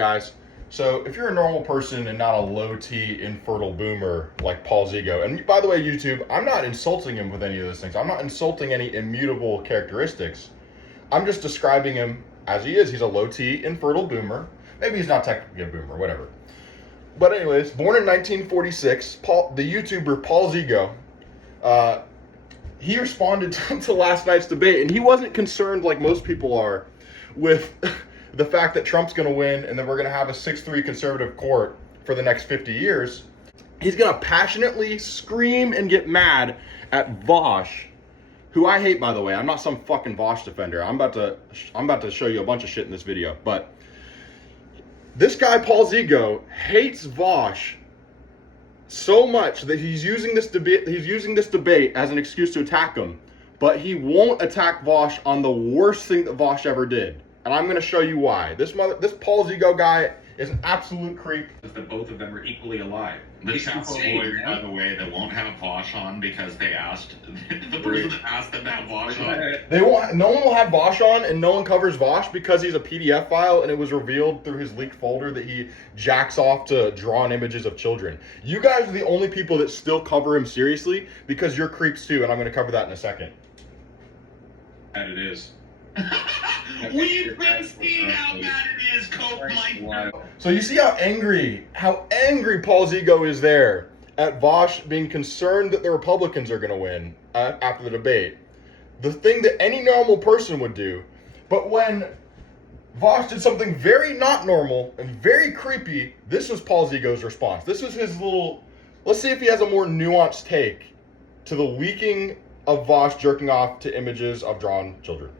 guys? So if you're a normal person and not a low-T infertile boomer like PaulsEgo, and by the way, YouTube, I'm not insulting him with any of those things. I'm not insulting any immutable characteristics. I'm just describing him as he is. He's a low-T infertile boomer. Maybe he's not technically a boomer, whatever. But anyways, born in 1946, the YouTuber PaulsEgo, he responded to last night's debate, and he wasn't concerned like most people are with the fact that Trump's going to win and then we're going to have a 6-3 conservative court for the next 50 years. He's going to passionately scream and get mad at Vaush, who I hate, by the way. I'm not some fucking Vaush defender. I'm about to show you a bunch of shit in this video, but this guy PaulsEgo hates Vaush so much that he's using this debate as an excuse to attack him, but he won't attack Vaush on the worst thing that Vaush ever did. And I'm going to show you why. This PaulsEgo guy is an absolute creep. That both of them are equally alive. The chapel lawyer, by the way, that won't have Vaush on because they asked the person that asked them to have Vaush on. No one will have Vaush on, and no one covers Vaush because he's a PDF file, and it was revealed through his leaked folder that he jacks off to drawn images of children. You guys are the only people that still cover him seriously because you're creeps too, and I'm going to cover that in a second. And it is. We've been seeing how bad it is, Cope Mike. So you see how angry PaulsEgo is there at Vaush being concerned that the Republicans are going to win after the debate. The thing that any normal person would do. But when Vaush did something very not normal and very creepy, this was PaulsEgo's response. This was his little, let's see if he has a more nuanced take to the leaking of Vaush jerking off to images of drawn children.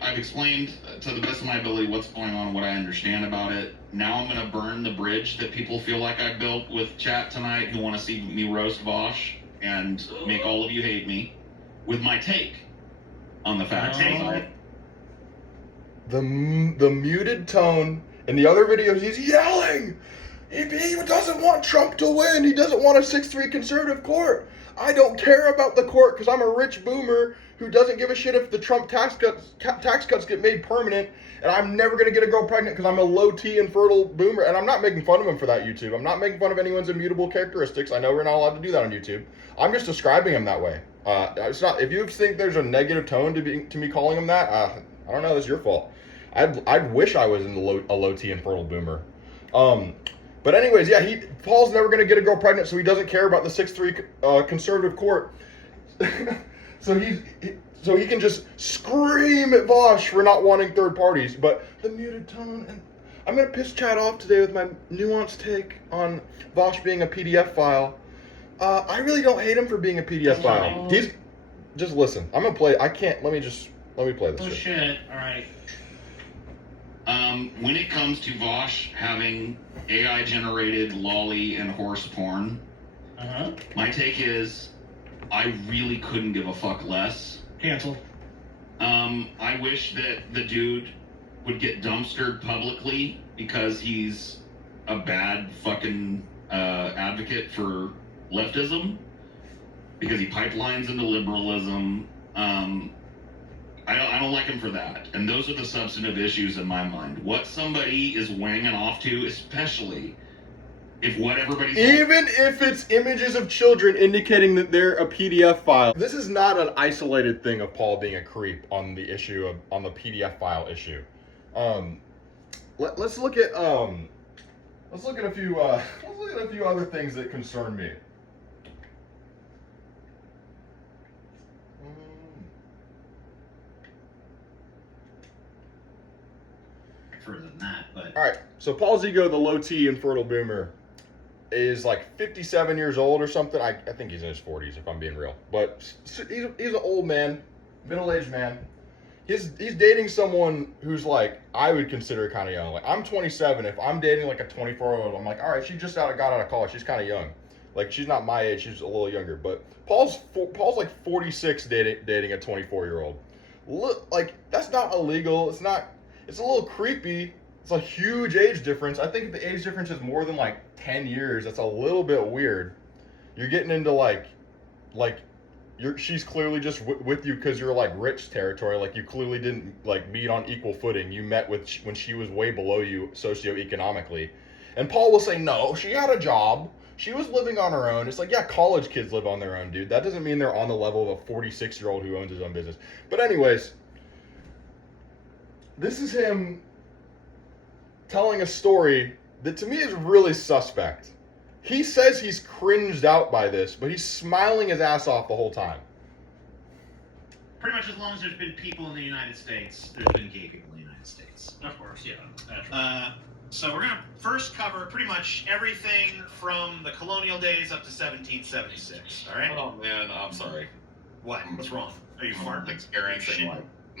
I've explained to the best of my ability what's going on, what I understand about it. Now I'm going to burn the bridge that people feel like I built with chat tonight who want to see me roast Vaush and make all of you hate me with my take on the facts. The muted tone in the other videos, he's yelling. He doesn't want Trump to win. He doesn't want a 6-3 conservative court. I don't care about the court because I'm a rich boomer who doesn't give a shit if the Trump tax cuts get made permanent, and I'm never going to get a girl pregnant because I'm a low-T infertile boomer. And I'm not making fun of him for that, YouTube. I'm not making fun of anyone's immutable characteristics. I know we're not allowed to do that on YouTube. I'm just describing him that way. It's not. If you think there's a negative tone to me calling him that, I don't know. That's your fault. I'd wish I was a low-T infertile boomer. But anyways, yeah, Paul's never going to get a girl pregnant, so he doesn't care about the 6-3 conservative court. So he can just scream at Vaush for not wanting third parties. But the muted tone, and I'm going to piss chat off today with my nuanced take on Vaush being a PDF file. I really don't hate him for being a PDF file. Just listen. I'm going to play. Let me play this shit. Shit. All right. When it comes to Vaush having AI-generated lolly and horse porn, my take is I really couldn't give a fuck less. Cancel. I wish that the dude would get dumpstered publicly because he's a bad fucking advocate for leftism, because he pipelines into liberalism. I don't like him for that. And those are the substantive issues in my mind. What somebody is wanging off to, especially if what everybody's... Even if it's images of children indicating that they're a PDF file. This is not an isolated thing of Paul being a creep on the issue on the PDF file issue. Let's look at a few other things that concern me. Further than that, but... All right, so PaulsEgo, the low-T infertile boomer, is like 57 years old or something. I think he's in his 40s if I'm being real. But he's an old man, middle-aged man. He's dating someone who's like, I would consider kind of young. Like, I'm 27. If I'm dating like a 24-year-old, I'm like, all right, she just got out of college. She's kind of young. Like, she's not my age. She's a little younger. But Paul's like 46 dating a 24-year-old. Look, like, that's not illegal. It's a little creepy. It's a huge age difference. I think if the age difference is more than like 10 years, that's a little bit weird. You're getting into like she's clearly just with you because you're like rich territory. Like you clearly didn't like meet on equal footing. You met with when she was way below you socioeconomically. And Paul will say, no, she had a job. She was living on her own. It's like, yeah, college kids live on their own, dude. That doesn't mean they're on the level of a 46-year-old who owns his own business. But anyways, this is him telling a story that to me is really suspect. He says he's cringed out by this, but he's smiling his ass off the whole time. Pretty much as long as there's been people in the United States, there's been gay people in the United States. Of course, yeah. So we're going to first cover pretty much everything from the colonial days up to 1776, all right? Oh man, I'm sorry. What? What's wrong? Are you I'm farting? experiencing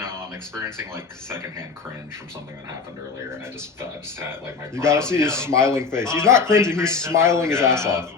I'm experiencing like secondhand cringe from something that happened earlier, and I just had like my. You gotta see his smiling face. He's not cringing, he's smiling his ass off.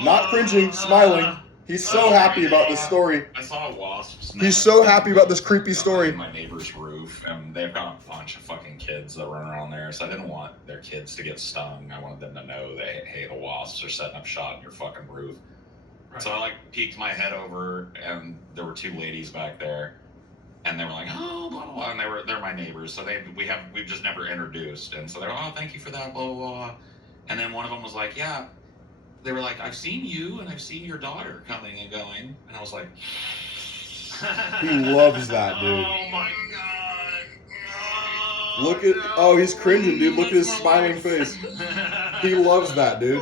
Not cringing, smiling. He's so happy about this story. I saw wasps. He's so happy about this creepy story. My neighbor's roof, and they've got a bunch of fucking kids that run around there, so I didn't want their kids to get stung. I wanted them to know that, hey, the wasps are setting up shop in your fucking roof. Right. So I like peeked my head over, and there were two ladies back there, and they were like, oh, blah, blah, blah, and they're my neighbors, so we've just never introduced, and so they're, oh, thank you for that, blah, blah, blah. And then one of them was like, yeah. They were like, I've seen you and I've seen your daughter coming and going. And I was like, he loves that, dude. Oh my god. Look at, oh, he's cringing, dude. Look at his smiling face. He loves that, dude.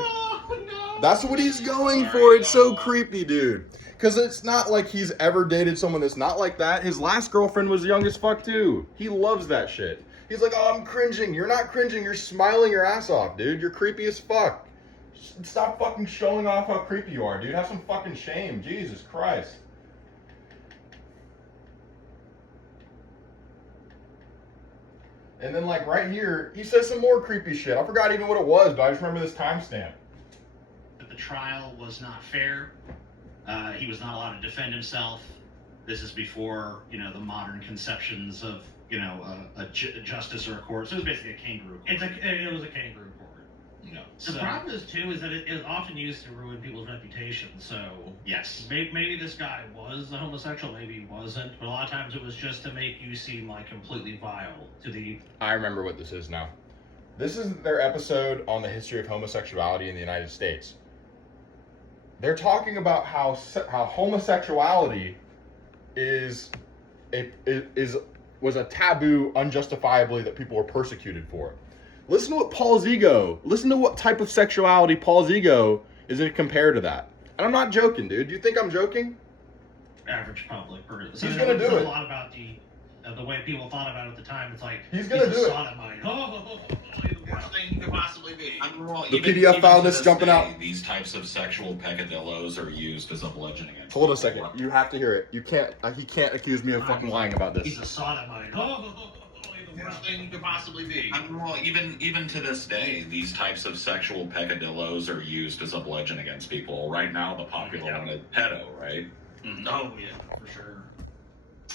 That's what he's going for. It's so creepy, dude. Because it's not like he's ever dated someone that's not like that. His last girlfriend was young as fuck, too. He loves that shit. He's like, oh, I'm cringing. You're not cringing. You're smiling your ass off, dude. You're creepy as fuck. Stop fucking showing off how creepy you are, dude. Have some fucking shame. Jesus Christ. And then, like, right here, he says some more creepy shit. I forgot even what it was, but I just remember this timestamp. The trial was not fair. He was not allowed to defend himself. This is before, the modern conceptions of, a justice or a court. So it was basically a kangaroo court. It was a kangaroo court. The problem is too is that it is often used to ruin people's reputation. So yes, maybe this guy was a homosexual, maybe he wasn't, but a lot of times it was just to make you seem like completely vile to the. I remember what this is now. This is their episode on the history of homosexuality in the United States. They're talking about how homosexuality was a taboo unjustifiably that people were persecuted for. Listen to what PaulsEgo, listen to what type of sexuality PaulsEgo is going to compare to that. And I'm not joking, dude. Do you think I'm joking? Average public. He's going to do it. A lot about the way people thought about it at the time. It's like, he's going to do it. Sodomite. The worst thing you could possibly be. The PDF file that's jumping out. These types of sexual peccadillos are used as a bludgeoning. Hold on a second. You have to hear it. You can't. He can't accuse me of fucking lying about this. He's a sodomite. The worst thing you could possibly be. Even to this day, these types of sexual peccadillos are used as a bludgeon against people. Right now, the popular one is pedo, right? Mm-hmm. Oh yeah, for sure.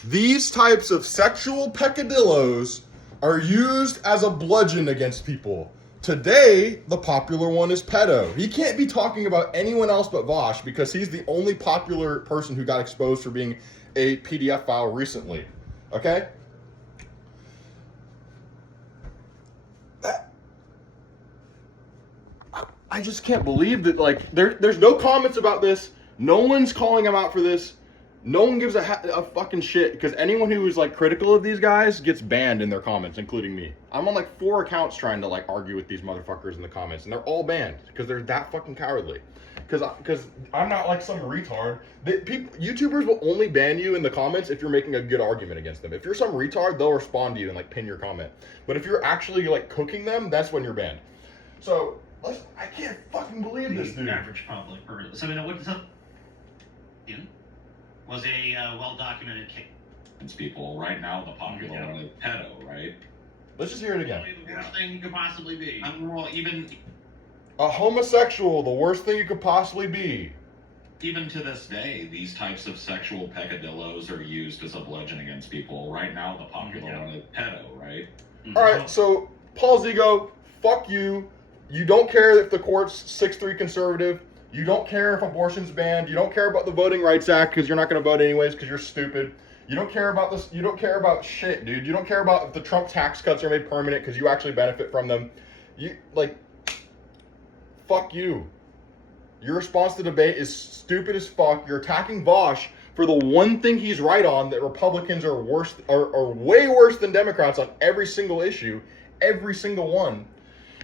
These types of sexual peccadillos are used as a bludgeon against people. Today, the popular one is pedo. He can't be talking about anyone else but Vaush because he's the only popular person who got exposed for being a PDF file recently. Okay? I just can't believe that, like, there's no comments about this. No one's calling him out for this. No one gives a fucking shit, because anyone who is, like, critical of these guys gets banned in their comments, including me. I'm on, like, 4 accounts trying to, like, argue with these motherfuckers in the comments, and they're all banned, because they're that fucking cowardly. Because I'm not, like, some retard. YouTubers will only ban you in the comments if you're making a good argument against them. If you're some retard, they'll respond to you and, like, pin your comment. But if you're actually, like, cooking them, that's when you're banned. So... I can't fucking believe this, dude. The average public. So, was a well-documented case. It's people. Right now, the popular one is pedo, right? Let's just hear it again. The worst thing you could possibly be. A homosexual, the worst thing you could possibly be. Even to this day, these types of sexual peccadillos are used as a bludgeon against people. Right now, the popular one is pedo, right? Alright, so, PaulsEgo, fuck you. You don't care if the court's 6'3" conservative. You don't care if abortion's banned. You don't care about the Voting Rights Act because you're not going to vote anyways because you're stupid. You don't care about this. You don't care about shit, dude. You don't care about if the Trump tax cuts are made permanent because you actually benefit from them. You, like, fuck you. Your response to debate is stupid as fuck. You're attacking Vaush for the one thing he's right on, that Republicans are way worse than Democrats on every single issue, every single one.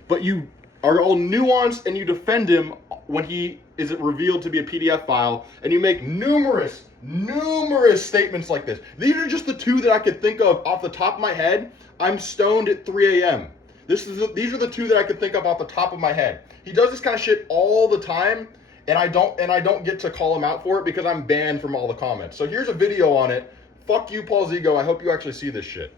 But you are all nuanced and you defend him when he is revealed to be a PDF file, and you make numerous statements like this. These are just the two that I could think of off the top of my head. I'm stoned at 3 a.m. These are the two that I could think of off the top of my head. He does this kind of shit all the time, and I don't get to call him out for it because I'm banned from all the comments. So here's a video on it. Fuck you, PaulsEgo. I hope you actually see this shit.